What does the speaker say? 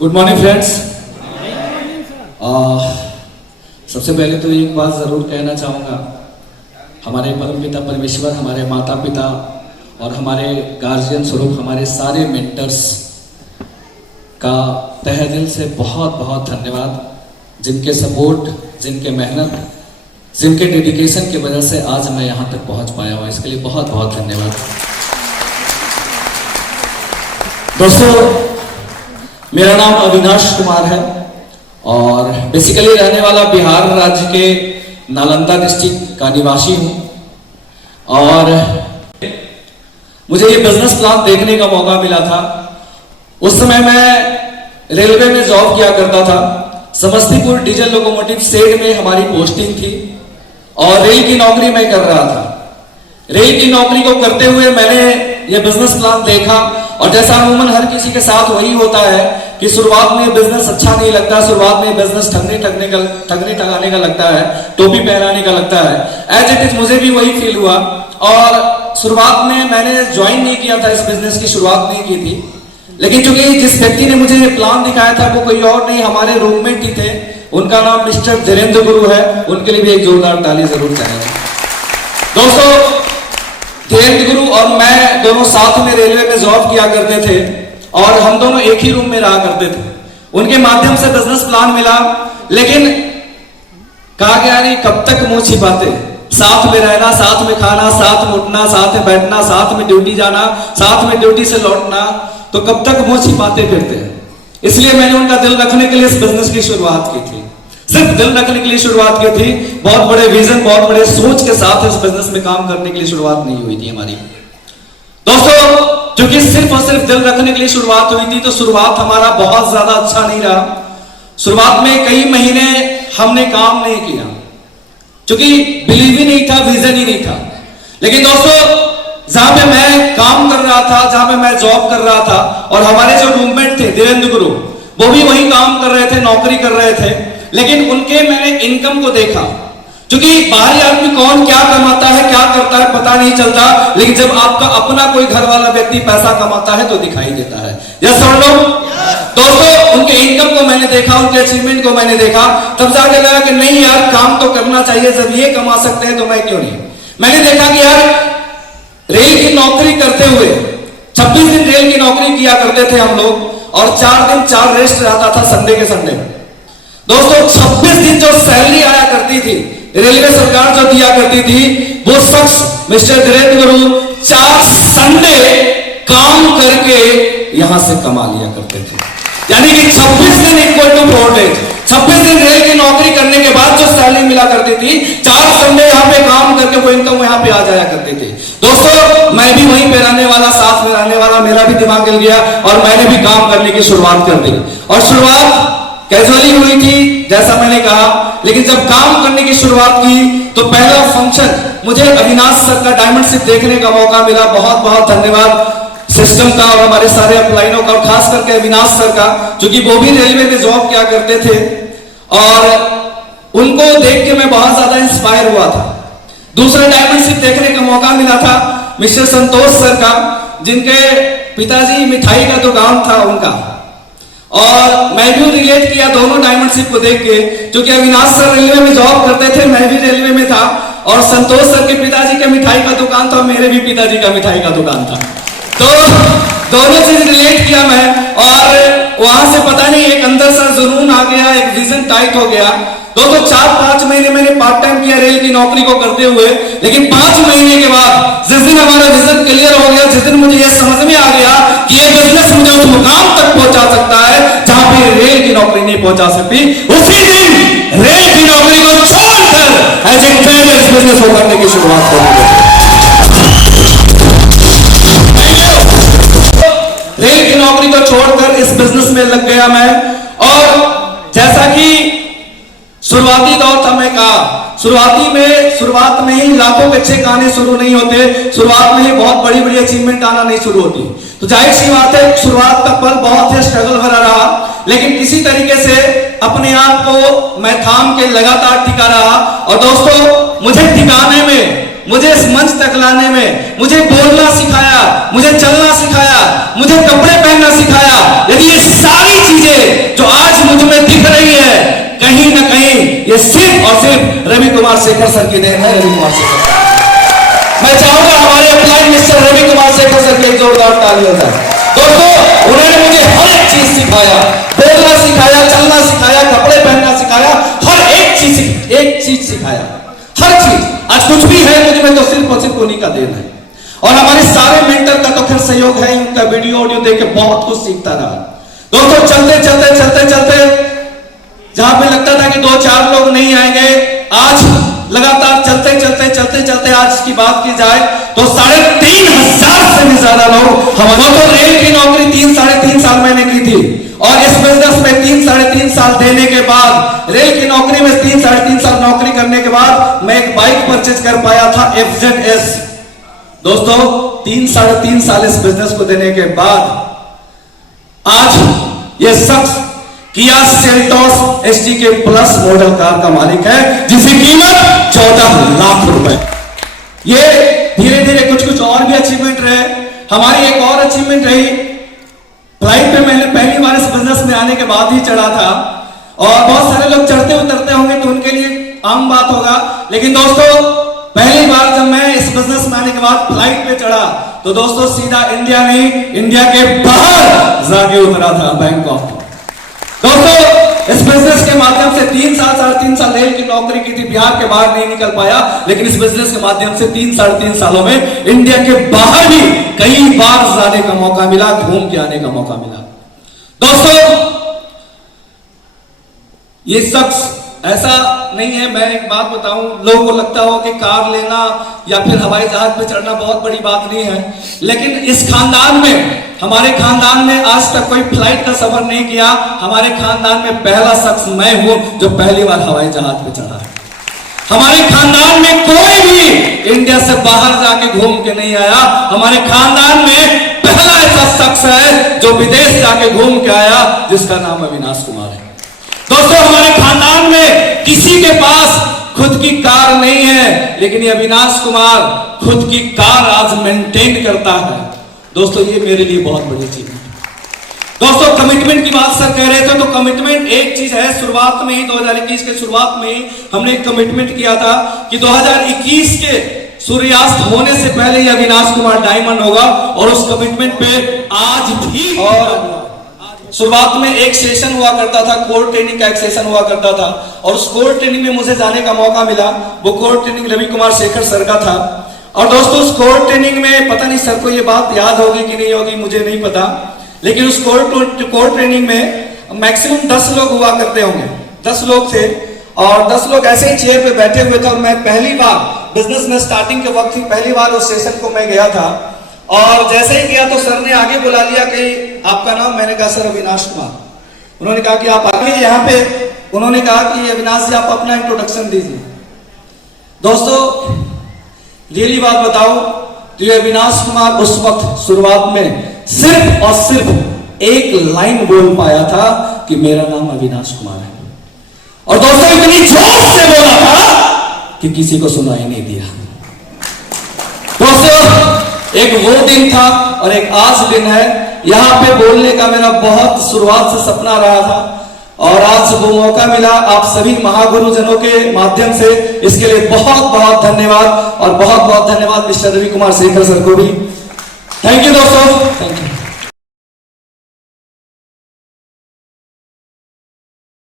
Good morning friends. सबसे पहले तो एक बात जरूर कहना चाहूँगा, हमारे परमपिता परमेश्वर, हमारे माता पिता और हमारे गार्जियन स्वरूप हमारे सारे मेंटर्स का तहे दिल से बहुत बहुत धन्यवाद, जिनके सपोर्ट, जिनके मेहनत, जिनके डेडिकेशन की वजह से आज मैं यहाँ तक पहुँच पाया हूँ, इसके लिए बहुत बहुत धन्यवाद। दोस्तों, मेरा नाम अविनाश कुमार है और बेसिकली रहने वाला बिहार राज्य के नालंदा डिस्ट्रिक्ट का निवासी हूँ। और मुझे ये बिजनेस प्लान देखने का मौका मिला था। उस समय मैं रेलवे में जॉब किया करता था। समस्तीपुर डीजल लोकोमोटिव शेड में हमारी पोस्टिंग थी और रेल की नौकरी मैं कर रहा था। रेल की नौकरी को करते हुए मैंने ये बिजनेस प्लान देखा और जैसा अमूमन हर किसी के साथ वही होता है कि शुरुआत में बिजनेस अच्छा नहीं लगता, शुरुआत में बिजनेस ठगने ठगाने का लगता है, टोपी पहनाने का लगता है। एज इट इज मुझे भी वही फील हुआ और शुरुआत में मैंने ज्वाइन नहीं किया था, इस बिजनेस की शुरुआत नहीं की थी। लेकिन चूंकि जिस व्यक्ति ने मुझे ये प्लान दिखाया था वो कोई और नहीं, हमारे रूममेट ही थे। उनका नाम मिस्टर धीरेन्द्र गुरु है, उनके लिए भी एक जोरदार ताली जरूर चाहिए। दोस्तों, धीरेन्द्र गुरु और मैं दोनों साथ में रेलवे में जॉब किया करते थे और हम दोनों एक ही रूम में रहा करते थे। उनके माध्यम से बिजनेस प्लान मिला, लेकिन कहा गया नहीं कब तक मुंह छिपाते, साथ में रहना, साथ में खाना, साथ में उठना, साथ में बैठना, साथ में ड्यूटी जाना, साथ में ड्यूटी से लौटना, तो कब तक मुंह छिपाते फिरते हैं। इसलिए मैंने उनका दिल रखने के लिए इस बिजनेस की शुरुआत की थी, सिर्फ दिल रखने के लिए शुरुआत की थी। बहुत बड़े विजन, बहुत बड़े सोच के साथ इस बिजनेस में काम करने के लिए शुरुआत नहीं हुई थी हमारी। दोस्तों, क्योंकि सिर्फ और सिर्फ दिल रखने के लिए शुरुआत हुई थी तो शुरुआत हमारा बहुत ज्यादा अच्छा नहीं रहा। शुरुआत में कई महीने हमने काम नहीं किया, क्योंकि बिलीव ही नहीं था, विजन ही नहीं था। लेकिन दोस्तों, जहां पे मैं काम कर रहा था, जहां पे मैं जॉब कर रहा था और हमारे जो रूममेट थे धीरेन्द्र गुरु, वो भी वही काम कर रहे थे, नौकरी कर रहे थे, लेकिन उनके मैंने इनकम को देखा। क्योंकि बाहरी आदमी कौन क्या कमाता है, क्या करता है पता नहीं चलता, लेकिन जब आपका अपना कोई घर वाला व्यक्ति पैसा कमाता है तो दिखाई देता है। यस और नो? दोस्तों, उनके इनकम को मैंने देखा, उनके अचीवमेंट को मैंने देखा, तब जाके लगा कि नहीं यार, काम तो करना चाहिए, जब ये कमा सकते हैं तो मैं क्यों नहीं। मैंने देखा कि यार, रेल की नौकरी करते हुए 26 दिन रेल की नौकरी किया करते थे हम लोग और 4 दिन 4 रेस्ट रहता था, संडे के संडे। दोस्तों, 26 दिन जो सैलरी आया करती थी, रेलवे सरकार जो दिया करती थी, वो शख्स मिस्टर धीरेन्द्र गुरु 4 संडे काम करके यहां से कमा लिया करते थे। यानी कि 26 दिन इक्वल टू 4 डेज। 26 दिन रेल की नौकरी करने के बाद जो सैलरी मिला करती थी, 4 संडे यहाँ पे काम करके वो इनकम यहाँ पे आ जाया करती थी। दोस्तों, मैं भी वहीं पे रहने वाला, साथ में रहने वाला, मेरा भी दिमाग हिल गया और मैंने भी काम करने की शुरुआत कर दी। और शुरुआत कैजुअली हुई थी जैसा मैंने कहा, लेकिन जब काम करने की शुरुआत की तो पहला फंक्शन मुझे अविनाश सर का डायमंड शिप देखने का मौका मिला। बहुत बहुत धन्यवाद सिस्टम का और हमारे सारे अपलाइनों का, और खास करके अविनाश सर का, क्योंकि वो भी रेलवे में जॉब किया करते थे और उनको देख के मैं बहुत ज्यादा इंस्पायर हुआ था। दूसरा डायमंड शिप देखने का मौका मिला था मिस्टर संतोष सर का, जिनके पिताजी मिठाई का दुकान था उनका, और मैं भी रिलेट किया दोनों डायमंड शिप को देख के, क्योंकि अविनाश सर रेलवे में जॉब करते थे, मैं भी रेलवे में था, और संतोष सर के पिताजी का मिठाई का दुकान था, मेरे भी पिताजी का मिठाई का दुकान था। तो दोनों चीज रिलेट किया मैं, और वहां से पता नहीं एक अंदर सा जुनून आ गया, एक विजन टाइट हो गया। दोस्तों, 4-5 महीने मैंने पार्ट टाइम किया रेल की नौकरी को करते हुए, लेकिन 5 महीने के बाद जिस दिन हमारा विजन क्लियर हो गया, जिस दिन मुझे यह समझ में आ गया कि ये बिजनेस मुझे उस मुकाम तक पहुंचा सकता है जहां पे रेल की नौकरी नहीं पहुंचा सकती, उसी दिन रेल की नौकरी को छोड़कर एज ए ट्रेनर इस बिजनेस को करने की शुरुआत करूंगा। रेल की नौकरी को छोड़कर इस बिजनेस में लग गया मैं। और जैसा कि शुरुआती दौर था, मैं कहा शुरुआत में ही लाखों के चेक आने शुरू नहीं होते, शुरुआत में ही बहुत बड़ी बड़ी अचीवमेंट आना नहीं शुरू होती। तो जाहिर सी बात है, शुरुआत का पल बहुत ही स्ट्रगल भरा रहा, लेकिन किसी तरीके से अपने आप को मैं थाम के लगातार टिका रहा। और दोस्तों, मुझे टिकाने में, मुझे इस मंच तक लाने में, मुझे बोलना सिखाया मुझे चलना सिखाया, मुझे कपड़े पहनना सिखाया। यदि ये सारी चीजें जो आज मुझ में दिख रही है, कहीं ना कहीं ये सिर्फ और सिर्फ रवि कुमार शेखर सर की देन है। रवि कुमार शेखर, मैं चाहूंगा हमारे applied mister Ravi Kumar Shekhar sir की एक जोरदार ताली हो जाए। दोस्तों, उन्होंने मुझे हर एक चीज सिखाया, बोलना सिखाया, चलना सिखाया, कपड़े पहनना सिखाया, हर एक चीज सिखाया, हर चीज। आज कुछ भी है मुझ में तो सिर्फ और सिर्फ उन्हीं का देन है। और हमारे सारे मेंटर का तो खैर सहयोग है, उनका वीडियो ऑडियो देख के बहुत कुछ सीखता रहा। दोस्तों, चलते चलते चलते चलते जहां पे लगता था कि 2-4 लोग नहीं आएंगे, आज लगातार चलते चलते चलते चलते आज की बात की जाए तो 3,500 से भी ज्यादा लोग हमारे। तो रेल की नौकरी 3-3.5 साल मैंने की थी, और इस बिजनेस में 3-3.5 साल देने के बाद, रेल की नौकरी में 3-3.5 साल नौकरी करने के बाद मैं एक बाइक परचेज कर पाया था, FZS। दोस्तों, 3-3.5 साल इस बिजनेस को देने के बाद आज ये शख्स Kia Seltos STK plus model car का मालिक है, जिसकी कीमत 14 लाख रुपए। ये धीरे धीरे कुछ और भी अचीवमेंट रहे। हमारी एक और अचीवमेंट रही, फ्लाइट पे मैंने पहली बार इस बिजनेस में आने के बाद ही चढ़ा था, और बहुत सारे लोग चढ़ते उतरते होंगे तो उनके लिए आम बात होगा, लेकिन दोस्तों पहली बार जब मैं इस बिजनेस में आने के बाद फ्लाइट पे चढ़ा तो दोस्तों सीधा इंडिया नहीं, इंडिया के बाहर जाके उतरा था, बैंकॉक। दोस्तों, इस बिजनेस के माध्यम से 3-3.5 साल रेल की नौकरी की थी, बिहार के बाहर नहीं निकल पाया, लेकिन इस बिजनेस के माध्यम से 3-3.5 सालों में इंडिया के बाहर भी कई बार जाने का मौका मिला, घूम के आने का मौका मिला। दोस्तों, ये शख्स ऐसा नहीं है, मैं एक बात बताऊं, लोगों को लगता हो कि कार लेना या फिर हवाई जहाज पे चढ़ना बहुत बड़ी बात नहीं है, लेकिन इस खानदान में, हमारे खानदान में आज तक कोई फ्लाइट का सफर नहीं किया। हमारे खानदान में पहला शख्स मैं हूं जो पहली बार हवाई जहाज पे चढ़ा है। हमारे खानदान में कोई भी इंडिया से बाहर जाके घूम के नहीं आया। हमारे खानदान में पहला ऐसा शख्स है जो विदेश जाके घूम के आया, जिसका नाम अविनाश कुमार है। दोस्तों, हमारे खानदान में किसी के पास खुद की कार नहीं है, लेकिन ये अविनाश कुमार खुद की कार आज मेंटेन करता है। दोस्तों, ये मेरे लिए बहुत बड़ी चीज है। दोस्तों, कमिटमेंट की बात सर कह रहे थे, तो कमिटमेंट एक चीज है। शुरुआत में ही 2021 के शुरुआत में ही हमने एक कमिटमेंट किया था कि 2021 के सूर्यास्त होने से पहले ही अविनाश कुमार डायमंड होगा, और उस कमिटमेंट पे आज भी। और शुरुआत में एक सेशन हुआ करता था, कोर ट्रेनिंग का एक सेशन हुआ करता था, और उस कोर ट्रेनिंग में मुझे जाने का मौका मिला। वो core training Ravi Kumar Shekhar sir का था। और दोस्तों, उस कोर ट्रेनिंग में पता नहीं सर को ये बात याद होगी कि नहीं होगी, मुझे नहीं पता, लेकिन उस कोर ट्रेनिंग में मैक्सिमम 10 लोग हुआ करते होंगे। 10 लोग थे, और 10 लोग ऐसे ही चेयर पे बैठे हुए थे। और मैं पहली बार बिजनेस में स्टार्टिंग के वक्त ही पहली बार उस सेशन को मैं गया था, और जैसे ही गया तो सर ने आगे बुला लिया कि आपका नाम? मैंने कहा सर अविनाश कुमार। उन्होंने कहा कि आप आगे यहाँ पे, उन्होंने कहा कि अविनाश जी आप अपना इंट्रोडक्शन दीजिए। दोस्तों, रियली बात बताओ तो ये अविनाश कुमार उस वक्त शुरुआत में सिर्फ और सिर्फ एक लाइन बोल पाया था कि मेरा नाम अविनाश कुमार है। और दोस्तों, इतनी जोर से बोला था कि किसी को सुनाई नहीं दिया। दोस्तों, एक वो दिन था और एक आज दिन है। यहां पे बोलने का मेरा बहुत शुरुआत से सपना रहा था, और आज वो मौका मिला आप सभी महागुरुजनों के माध्यम से। इसके लिए बहुत बहुत धन्यवाद, और बहुत बहुत धन्यवाद मिस्टर रवि कुमार शेखर सर को भी। थैंक यू दोस्तों, थैंक यू।